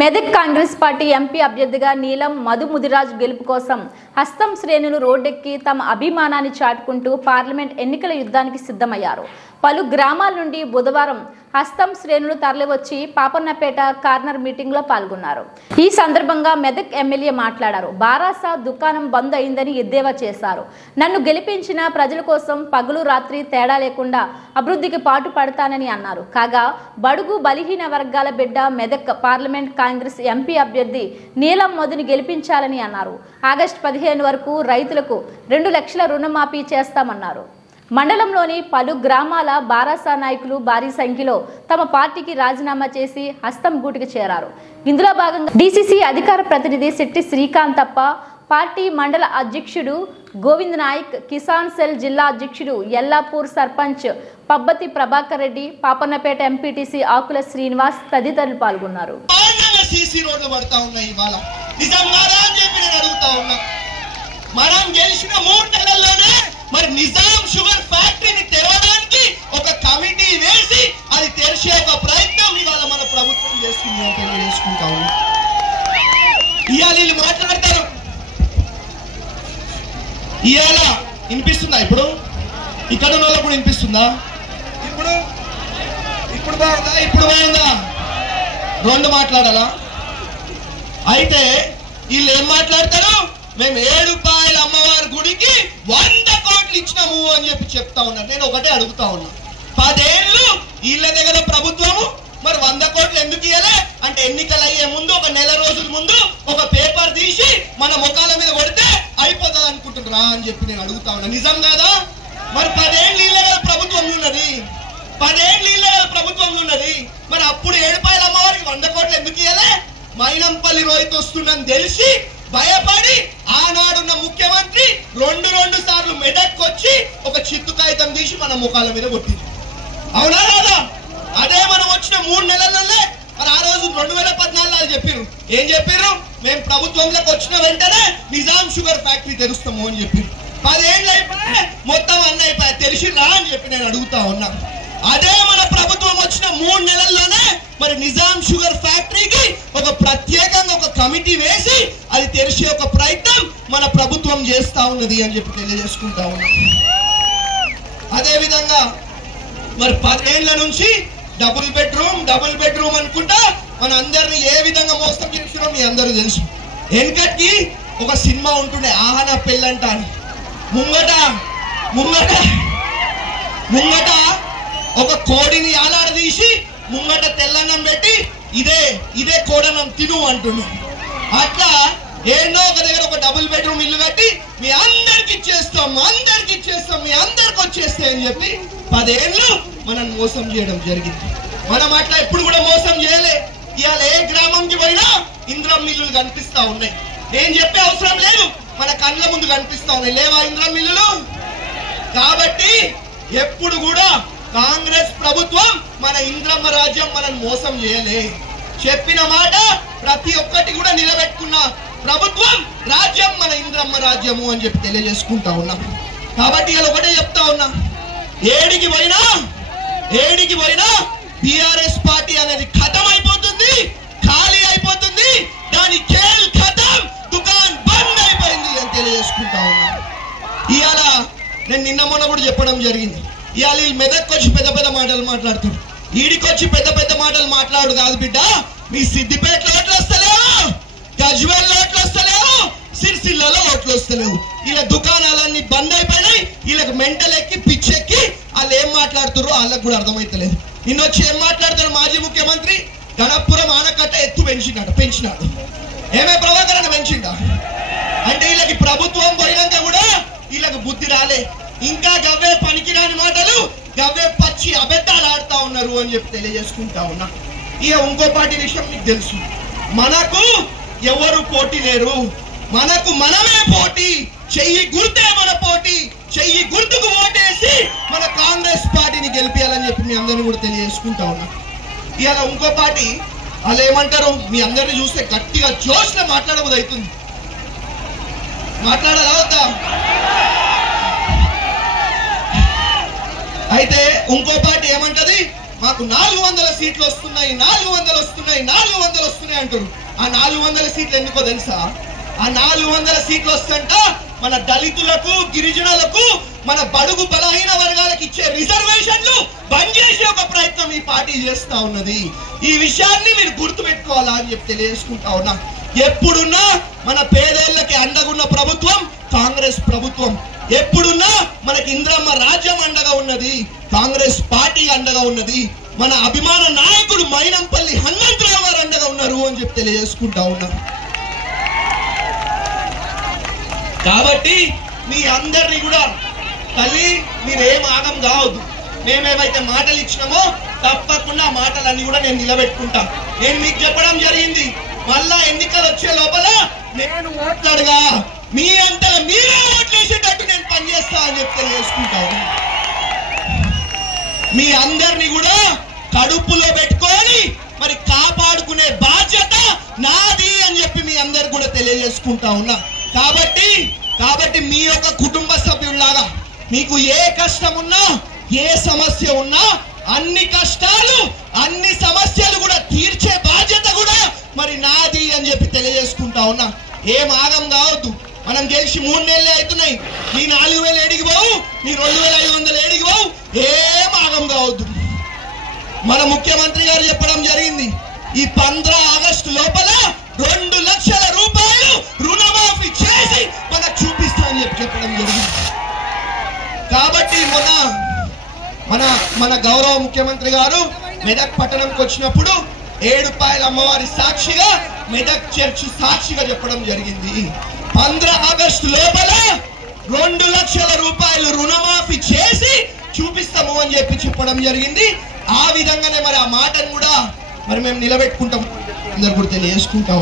Medak Congress party MP అభ్యర్థిగా నీలం మధు ముదిరాజ్ గెలుపు కోసం హస్తం శ్రేణులు రోడ్డెక్కి తమ అభిమానాన్ని చాటుకుంటూ పార్లమెంట్ ఎన్నికల యుద్ధానికి సిద్ధమయ్యారు. పలు గ్రామాల నుండి బుధవారం హస్తం శ్రేణులు తరలివచ్చి పాపన్నపేట కార్నర్ మీటింగ్లో పాల్గొన్నారు. ఈ సందర్భంగా మెదక్ ఎమ్మెల్యే మాట్లాడారు. బారాసా దుకాణం బంద్ అయిందని ఎద్దేవా చేశారు. నన్ను గెలిపించిన ప్రజల కోసం పగలు రాత్రి తేడా లేకుండా అభివృద్ధికి పాటు పడతానని అన్నారు. కాగా బడుగు బలహీన వర్గాల బిడ్డ మెదక్ పార్లమెంట్ కాంగ్రెస్ ఎంపీ అభ్యర్థి నీలం మధుని గెలిపించాలని అన్నారు. ఆగస్టు 15 వరకు రైతులకు 2 లక్షల రుణమాఫీ చేస్తామన్నారు. మండలంలోని పలు గ్రామాల బారాసా నాయకులు భారీ సంఖ్యలో తమ పార్టీకి రాజీనామా చేసి హస్తం గూటికి చేరారు. ఇందులో భాగంగా డీసీసీ అధికార ప్రతినిధి శెట్టి శ్రీకాంతప్ప, పార్టీ మండల అధ్యక్షుడు గోవింద్ నాయక్, కిసాన్ సెల్ జిల్లా అధ్యక్షుడు ఎల్లాపూర్ సర్పంచ్ పబ్బతి ప్రభాకర్ రెడ్డి, పాపన్నపేట ఎంపీటీసీ ఆకుల శ్రీనివాస్ తదితరులు పాల్గొన్నారు. మనం గెలిచిన 3 నెలల్లోనే మరి నిజాం షుగర్ ఫ్యాక్టరీని తెరవడానికి ఒక కమిటీ వేసి అది తెరిచే ఒక ప్రయత్నం ఇవాళ మన ప్రభుత్వం చేస్తుందని తెలియజేసుకుంటా ఉన్నాం. ఇవాళ వీళ్ళు మాట్లాడతారు. ఇవాళ వినిపిస్తుందా? ఇప్పుడు ఇక్కడ ఉన్న వాళ్ళకు కూడా వినిపిస్తుందా? ఇప్పుడు బాగుందా? ఇప్పుడు బాగుందా? 2 మాట్లాడాలా? అయితే వీళ్ళు ఏం మాట్లాడతారు? మేము 7 రూపాయల అమ్మవారి గుడికి 100 కోట్లు ఇచ్చినాము అని చెప్పి చెప్తా ఉన్నారు. నేను ఒకటే అడుగుతా ఉన్నా, 10 ఏళ్ళు వీళ్ళ దగ్గర ప్రభుత్వము మరి 100 కోట్లు ఎందుకు ఇవ్వలే అంటే ఎన్నికలు అయ్యే ముందు ఒక నెల రోజుల ముందు ఒక పేపర్ తీసి మన ముఖాల మీద కొడితే అయిపోతుంది అనుకుంటున్నారా అని చెప్పి నేను అడుగుతా ఉన్నా. నిజం కాదా? మరి 10 ఏళ్ళు వీళ్ళ దగ్గర ప్రభుత్వంలో ఉన్నది, 10 ఏళ్ళు వీళ్ళ దగ్గర ప్రభుత్వంలో ఉన్నది. మరి అప్పుడు 7 రూపాయల అమ్మవారికి 100 కోట్లు ఎందుకు ఇవ్వలే? మైనంపల్లి రోహిత్ వస్తుందని తెలిసి భయపడి ఆనాడున్న ముఖ్యమంత్రి 2 సార్లు మెదక్ వచ్చి ఒక చిత్తు కాగితం తీసి మన ముఖాల మీద కొట్టింది. అవునా కాదా? అదే మనం వచ్చిన 3 నెలలనే మరి ఆ రోజు 2014 చెప్పారు. ఏం చెప్పారు? మేము ప్రభుత్వంలోకి వచ్చిన వెంటనే నిజాం షుగర్ ఫ్యాక్టరీ తెరుస్తాము అని చెప్పారు. 10 ఏళ్ళు అయిపోయి మొత్తం అన్న అయిపోయి తెలిసిరా అని చెప్పి నేను అడుగుతా ఉన్నా. అదే మన ప్రభుత్వం వచ్చిన 3 నెలల్లోనే మరి నిజాం షుగర్ ఫ్యాక్టరీకి ఒక ప్రత్యేకంగా ఒక కమిటీ వేసి అది తెరిచే ఒక ప్రయత్నం మన ప్రభుత్వం చేస్తా ఉన్నది అని చెప్పి తెలియజేసుకుంటా ఉన్నాం. అదే విధంగా మరి 10 ఏళ్ల నుంచి డబుల్ బెడ్రూమ్ అనుకుంటా మన అందరిని ఏ విధంగా మోసం చేస్తున్నాం మీ అందరూ తెలుసు. వెనకటికి ఒక సినిమా ఉంటుండే, ఆహనా పెళ్ళంట అని. ముంగట ఒక కోడిని ఆలాడదీసి ముంగట తెల్లన్నం పెట్టి ఇదే కోడనం తిను అంటున్నాం. అట్లా ఏదో ఒక దగ్గర ఒక డబుల్ బెడ్రూమ్ ఇల్లు కట్టి మీ అందరికి ఇచ్చేస్తాం మీ అందరికి వచ్చేస్తాయి అని చెప్పి 10 ఏళ్ళు మనం మోసం చేయడం జరిగింది. మనం అట్లా ఎప్పుడు కూడా మోసం చేయలే. ఇవాళ ఏ గ్రామంకి పోయినా ఇంద్రం మిల్లులు కనిపిస్తా ఉన్నాయి. నేను చెప్పే అవసరం లేదు, మన కళ్ళ ముందు కనిపిస్తా ఉన్నాయి. లేవా ఇంద్రం మిల్లులు? కాబట్టి ఎప్పుడు కూడా కాంగ్రెస్ ప్రభుత్వం మన ఇంద్రమ్మ రాజ్యం మనం మోసం చేయలే. చెప్పిన మాట ప్రతి ఒక్కటి కూడా నిలబెట్టుకున్న ప్రభుత్వం రాజ్యం మన ఇంద్రమ్మ రాజ్యము అని చెప్పి తెలియజేసుకుంటా ఉన్నాం. కాబట్టి ఇలా ఒకటే చెప్తా ఉన్నా, ఏడికి పోయినా టిఆర్ఎస్ పార్టీ అనేది ఖతం అయిపోతుంది, ఖాళీ అయిపోతుంది, దాని ఖేల్ ఖతం, దుకాన్ బంద్ అయిపోయింది అని తెలియజేసుకుంటా ఉన్నా. ఇవాళ నేను నిన్న మొన్న కూడా చెప్పడం జరిగింది. ఇవాళ ఈ మెదక్ వచ్చి పెద్ద మాటలు మాట్లాడుతాడు, ఈడికొచ్చి పెద్ద మాటలు మాట్లాడు కాదు బిడ్డ. మీ సిద్దిపేటలో ఓట్లు వస్తలేవు, గజ్వేల్లో ఓట్లు వస్తలేవు, సిరిసిల్లలో ఓట్లు వస్తలేవు. వీళ్ళ దుకాణాలన్నీ బంద్ అయిపోయినాయి. వీళ్ళకి మెంటల్ ఎక్కి పిచ్చెక్కి వాళ్ళు ఏం మాట్లాడుతారో వాళ్ళకి కూడా అర్థమైతలేదు. నిన్నొచ్చి ఏం మాట్లాడతాడు మాజీ ముఖ్యమంత్రి? గణపురం ఆనకట్ట ఎత్తు పెంచినాడు. ఏమే ప్రభాకర్ అని పెంచిండా అంటే వీళ్ళకి ప్రభుత్వం పోయినాక కూడా వీళ్ళకి బుద్ధి రాలే. ఇంకా గవ్వే పనికిరాని మాటలు, గవ్వే పచ్చి అబద్ధాలు ఆడుతా ఉన్నారు అని చెప్పి తెలియజేసుకుంటా ఉన్నా. ఇక ఇంకో పార్టీ విషయం మీకు తెలుసు, మనకు ఎవరు పోటీ లేరు, మనకు మనమే పోటీ. చెయ్యి గుర్తే మన పోటీ, చెయ్యి గుర్తుకు ఓటేసి మన కాంగ్రెస్ పార్టీని గెలిపించాలని చెప్పి మీ అందరిని కూడా తెలియజేసుకుంటా ఉన్నా. ఇవాళ ఇంకో పార్టీ వాళ్ళు ఏమంటారు? మీ అందరిని చూస్తే గట్టిగా జోష్లో మాట్లాడబోదు అవుతుంది. మాట్లాడాలా వద్దా? అయితే ఇంకో పార్టీ ఏమంటది? మాకు 400 సీట్లు వస్తున్నాయి, 400 వస్తున్నాయి, 400 వస్తున్నాయి అంటారు. ఆ 400 సీట్లు ఎందుకో తెలుసా? ఆ 400 సీట్లు వస్తుంట మన దళితులకు, గిరిజనులకు, మన బడుగు బలహీన వర్గాలకు ఇచ్చే రిజర్వేషన్లు బంద్ చేసే ఒక ప్రయత్నం ఈ పార్టీ చేస్తా ఉన్నది. ఈ విషయాన్ని మీరు గుర్తు పెట్టుకోవాలా అని చెప్పి తెలియజేసుకుంటా ఉన్నా. ఎప్పుడున్నా మన పేదోళ్ళకి అండగున్న ప్రభుత్వం కాంగ్రెస్ ప్రభుత్వం. ఎప్పుడున్నా మనకి ఇంద్రమ్మ రాజ్యం అండగా ఉన్నది, కాంగ్రెస్ పార్టీ అండగా ఉన్నది. మన అభిమాన నాయకుడు మైనంపల్లి హనుమంతరావు గారు అండగా ఉన్నారు అని చెప్పి తెలియజేసుకుంటా ఉన్నా. కాబట్టి మీ అందరినీ కూడా తల్లి మీరేం ఆగం కావద్దు. మేమేమైతే మాటలు ఇచ్చినామో తప్పకుండా మాటలన్నీ కూడా నేను నిలబెట్టుకుంటా. నేను మీకు చెప్పడం జరిగింది, మళ్ళా ఎన్నికలు వచ్చే లోపల నేను ఓట్లడుగా మీ అంతలో మీరే ఓట్లేసేటట్టు నేను పనిచేస్తా అని చెప్పి తెలియజేసుకుంటా. మీ అందరినీ కూడా కడుపులో పెట్టుకొని మరి కాపాడుకునే బాధ్యత నాది అని చెప్పి మీ అందరు కూడా తెలియజేసుకుంటా ఉన్నా. కాబట్టి మీ యొక్క కుటుంబ సభ్యుల్లాగా మీకు ఏ కష్టం ఉన్నా, ఏ సమస్య ఉన్నా, అన్ని కష్టాలు, అన్ని సమస్యలు కూడా తీర్చే బాధ్యత కూడా మరి నాది అని చెప్పి తెలియజేసుకుంటా ఉన్నా. ఏం ఆగం కావద్దు. మనం గెలిచి 3 నెలలే అవుతున్నాయి. నీ 4000 ఏడికి పోవు, నీ 2500 ఏడికి పోవు. ఏం ఆగం కావద్దు. మన ముఖ్యమంత్రి గారు చెప్పడం జరిగింది, ఈ 15 ఆగస్టు లోపల 2 లక్షల రూపాయలు రుణమాఫీ చేసి మనకు చూపిస్తా అని చెప్పడం జరిగింది. కాబట్టి మన గౌరవ ముఖ్యమంత్రి గారు మెదక్ పట్టణంకి వచ్చినప్పుడు ఏడుపాయల అమ్మవారి సాక్షిగా, మెదక్ చర్చి సాక్షిగా చెప్పడం జరిగింది, 15 ఆగస్టు లోపల 2 లక్షల రూపాయలు రుణమాఫీ చేసి చూపిస్తాము అని చెప్పడం జరిగింది. ఆ విధంగానే మరి ఆ మాటను కూడా మరి మేము నిలబెట్టుకుంటాం, అందరు కూడా తెలియజేసుకుంటాం.